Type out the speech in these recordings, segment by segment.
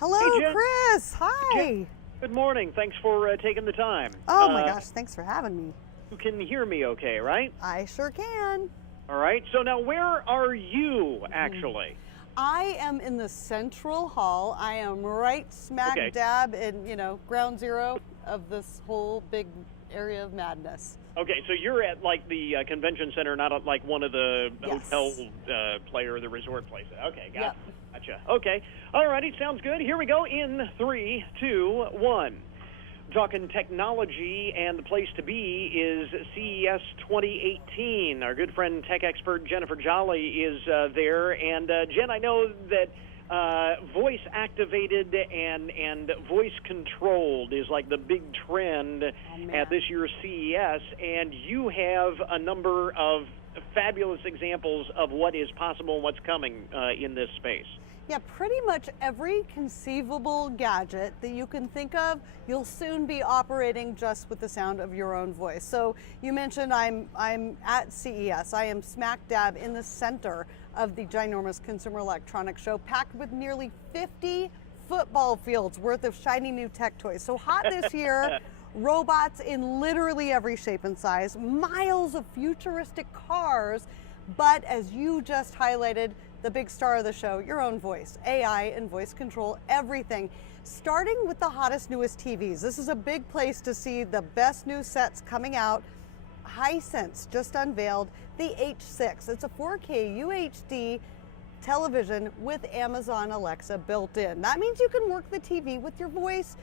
Hello, Hey, Jen. Chris. Hi. Jen, good morning. Thanks for taking the time. Oh my gosh, thanks for having me. You can hear me okay, right? I sure can. All right. So now where are you actually? I am in the central hall. I am right smack Okay. dab in, ground zero of this whole big area of madness. Okay, so you're at like the convention center, not at like one of the Yes. hotel or the resort places. Okay, Yep. gotcha. Okay. All righty, sounds good. Here we go in 3, 2, 1. Talking technology, and the place to be is CES 2018. Our good friend, tech expert Jennifer Jolly is there. And Jen, I know that voice activated and voice controlled is like the big trend at this year's CES. And you have a number of fabulous examples of what is possible and what's coming in this space. Yeah, pretty much every conceivable gadget that you can think of, you'll soon be operating just with the sound of your own voice. So you mentioned I'm at CES. I am smack dab in the center of the ginormous Consumer Electronics Show, packed with nearly 50 football fields worth of shiny new tech toys. So hot this year, robots in literally every shape and size, miles of futuristic cars, but as you just highlighted, the big star of the show, your own voice, AI and voice control, everything. Starting with the hottest, newest TVs. This is a big place to see the best new sets coming out. Hisense just unveiled the H6. It's a 4K UHD television with Amazon Alexa built in. That means you can work the TV with your voice,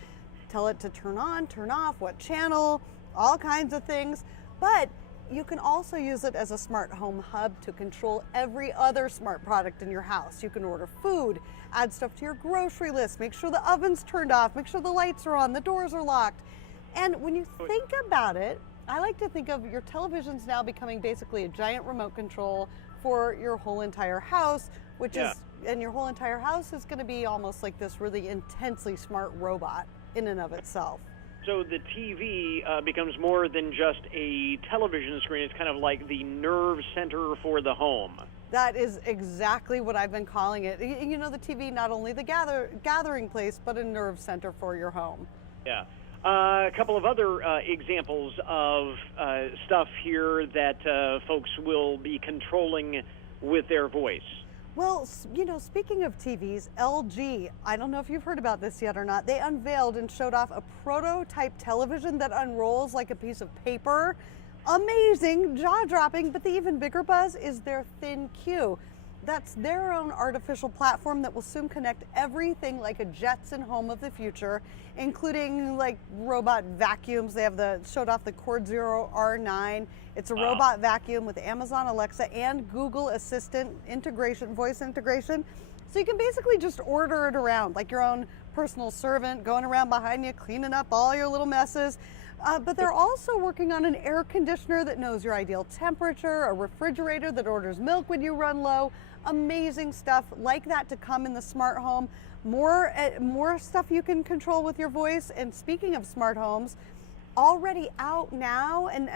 tell it to turn on, turn off, what channel, all kinds of things. But you can also use it as a smart home hub to control every other smart product in your house. You can order food, add stuff to your grocery list, make sure the oven's turned off, make sure the lights are on, the doors are locked. And when you think about it, I like to think of your televisions now becoming basically a giant remote control for your whole entire house, and your whole entire house is going to be almost like this really intensely smart robot in and of itself. So the TV becomes more than just a television screen. It's kind of like the nerve center for the home. That is exactly what I've been calling it. You know, the TV, not only the gathering place, but a nerve center for your home. Yeah. A couple of other examples of stuff here that folks will be controlling with their voice. Well, speaking of TVs, LG, I don't know if you've heard about this yet or not, they unveiled and showed off a prototype television that unrolls like a piece of paper. Amazing, jaw-dropping, but the even bigger buzz is their ThinQ. That's their own artificial platform that will soon connect everything like a Jetson home of the future, including like robot vacuums. They have showed off the Cord Zero R9. It's a robot vacuum with Amazon Alexa and Google Assistant integration, voice integration. So you can basically just order it around like your own personal servant, going around behind you, cleaning up all your little messes. But they're also working on an air conditioner that knows your ideal temperature, a refrigerator that orders milk when you run low. Amazing stuff like that to come in the smart home. More stuff you can control with your voice. And speaking of smart homes, already out now, and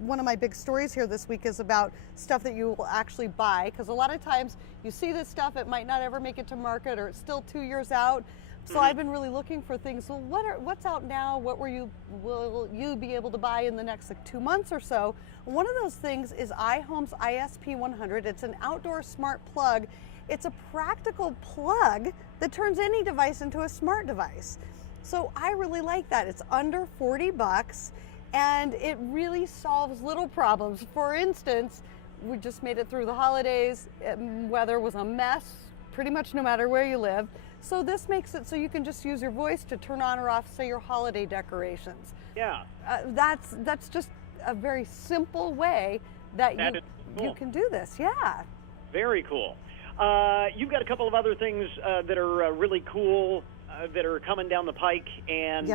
one of my big stories here this week is about stuff that you will actually buy, because a lot of times you see this stuff, it might not ever make it to market, or it's still 2 years out. So I've been really looking for things. Well, what's out now? What will you be able to buy in the next 2 months or so? One of those things is iHome's ISP100. It's an outdoor smart plug. It's a practical plug that turns any device into a smart device. So I really like that. It's under $40 and it really solves little problems. For instance, we just made it through the holidays. Weather was a mess, pretty much no matter where you live. So this makes it so you can just use your voice to turn on or off, say, your holiday decorations. Yeah. That's just a very simple way that you can do this. Yeah. Very cool. You've got a couple of other things that are really cool that are coming down the pike, and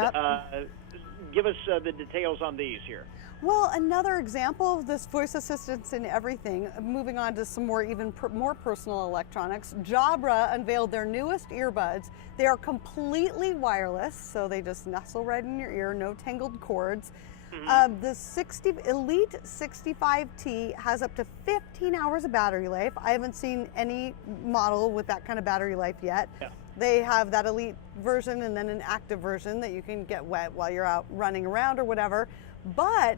give us the details on these here. Well, another example of this voice assistance in everything, moving on to some more personal electronics, Jabra unveiled their newest earbuds. They are completely wireless, so they just nestle right in your ear, no tangled cords. The Elite 65T has up to 15 hours of battery life. I haven't seen any model with that kind of battery life yet. Yeah. They have that elite version and then an active version that you can get wet while you're out running around or whatever. But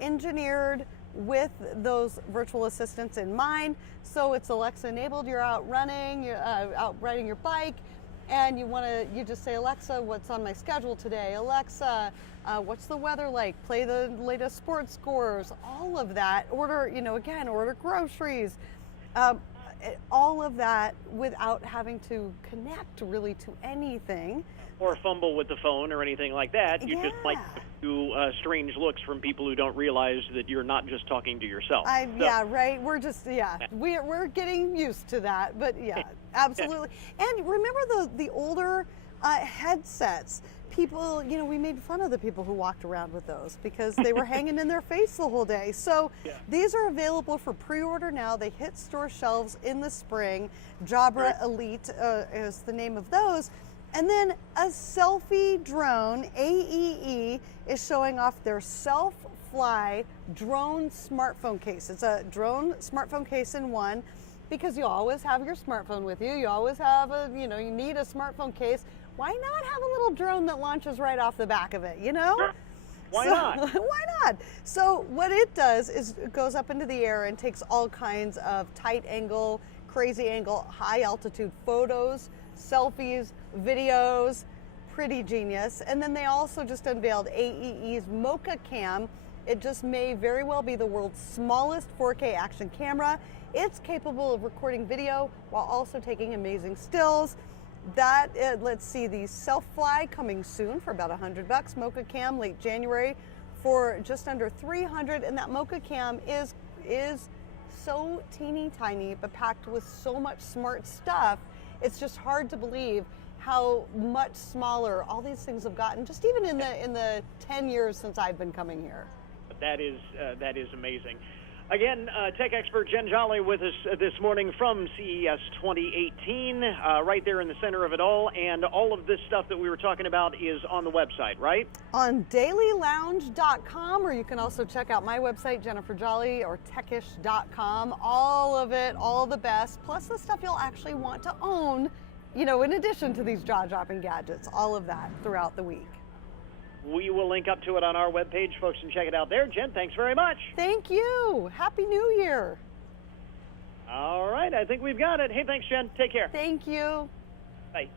engineered with those virtual assistants in mind. So it's Alexa enabled. You're out running, you're out riding your bike, and you just say, Alexa, what's on my schedule today? Alexa, what's the weather like? Play the latest sports scores, all of that. Order groceries. All of that without having to connect really to anything. Or fumble with the phone or anything like that. You Yeah. just might do strange looks from people who don't realize that you're not just talking to yourself. Yeah, right. We're just, we're getting used to that, but yeah, absolutely. And remember the older headsets. People, we made fun of the people who walked around with those because they were hanging in their face the whole day. So these are available for pre-order now. They hit store shelves in the spring. Jabra Elite is the name of those. And then a selfie drone, AEE, is showing off their self-fly drone smartphone case. It's a drone smartphone case in one, because you always have your smartphone with you. You always have you need a smartphone case. Why not have a little drone that launches right off the back of it, Sure. Why not? Why not? So what it does is it goes up into the air and takes all kinds of tight angle, crazy angle, high altitude photos, selfies, videos, pretty genius. And then they also just unveiled AEE's Mocha Cam. It just may very well be the world's smallest 4K action camera. It's capable of recording video while also taking amazing stills. Let's see, the self-fly coming soon for about $100. Mocha Cam late January for just under $300. And that Mocha Cam is so teeny tiny, but packed with so much smart stuff. It's just hard to believe how much smaller all these things have gotten, just even in the 10 years since I've been coming here. That is amazing. Again, tech expert Jenn Jolly with us this morning from CES 2018, right there in the center of it all. And all of this stuff that we were talking about is on the website, right? On dailylounge.com, or you can also check out my website, Jennifer Jolly, or techish.com. All of it, all the best, plus the stuff you'll actually want to own, in addition to these jaw-dropping gadgets, all of that throughout the week. We will link up to it on our webpage. Folks can check it out there. Jenn, thanks very much. Thank you. Happy New Year. All right, I think we've got it. Hey, thanks, Jenn. Take care. Thank you. Bye.